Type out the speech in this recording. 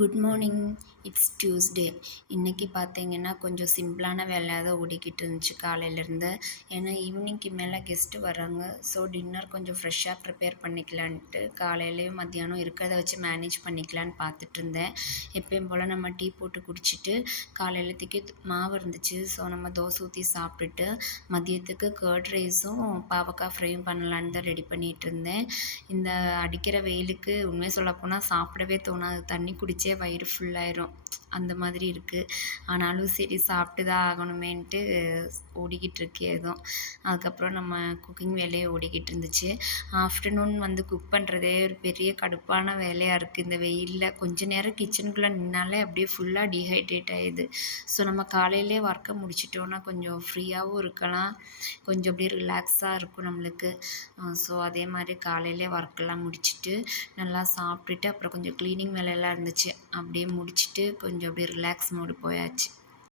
Good morning. It's Tuesday. இன்றைக்கி பார்த்தீங்கன்னா கொஞ்சம் சிம்பிளான வேலையாக தான் ஓடிக்கிட்டு இருந்துச்சு காலையிலேருந்து. ஏன்னா ஈவினிங்க்கு மேலே கெஸ்ட்டு வராங்க. ஸோ டின்னர் கொஞ்சம் ஃப்ரெஷ்ஷாக ப்ரிப்பேர் பண்ணிக்கலான்ட்டு காலையிலேயும் மத்தியானம் இருக்கிறத வச்சு மேனேஜ் பண்ணிக்கலான்னு பார்த்துட்டு இருந்தேன். எப்பயும் போல் நம்ம டீ போட்டு குடிச்சிட்டு காலையிலத்துக்கு மாவு இருந்துச்சு. ஸோ நம்ம தோசை ஊற்றி சாப்பிட்டுட்டு மதியத்துக்கு கர்ட் ரைஸும் பாவக்காய் ஃப்ரையும் பண்ணலான்னு தான் ரெடி பண்ணிகிட்டு இருந்தேன். இந்த அடிக்கிற வெயிலுக்கு உண்மையை சொல்லப்போனால் சாப்பிடவே தோணாது. தண்ணி குடித்தே வயிறு ஃபுல்லாயிரும். அந்த மாதிரி இருக்குது. ஆனாலும் சரி சாப்பிட்டு தான் ஆகணுமேன்ட்டு ஓடிக்கிட்டு ஏதோ. அதுக்கப்புறம் நம்ம குக்கிங் வேலையே ஓடிக்கிட்டு இருந்துச்சு. ஆஃப்டர்நூன் வந்து குக் பண்ணுறதே ஒரு பெரிய கடுப்பான வேலையாக இருக்குது. இந்த வெயிலில் கொஞ்ச நேரம் கிச்சனுக்குள்ளே நின்னாலே அப்படியே ஃபுல்லாக டீஹைட்ரேட் ஆகிடுது. ஸோ நம்ம காலையிலே ஒர்க்கை முடிச்சிட்டோன்னா கொஞ்சம் ஃப்ரீயாகவும் இருக்கலாம், கொஞ்சம் அப்படியே ரிலாக்ஸாக இருக்கும் நம்மளுக்கு. ஸோ அதே மாதிரி காலையிலே ஒர்க்கெல்லாம் முடிச்சுட்டு நல்லா சாப்பிட்டுட்டு அப்புறம் கொஞ்சம் க்ளீனிங் வேலையெல்லாம் இருந்துச்சு. அப்படியே முடிச்சுட்டு கொஞ்சம் அப்படியே ரிலாக்ஸ் மோடு போயாச்சு.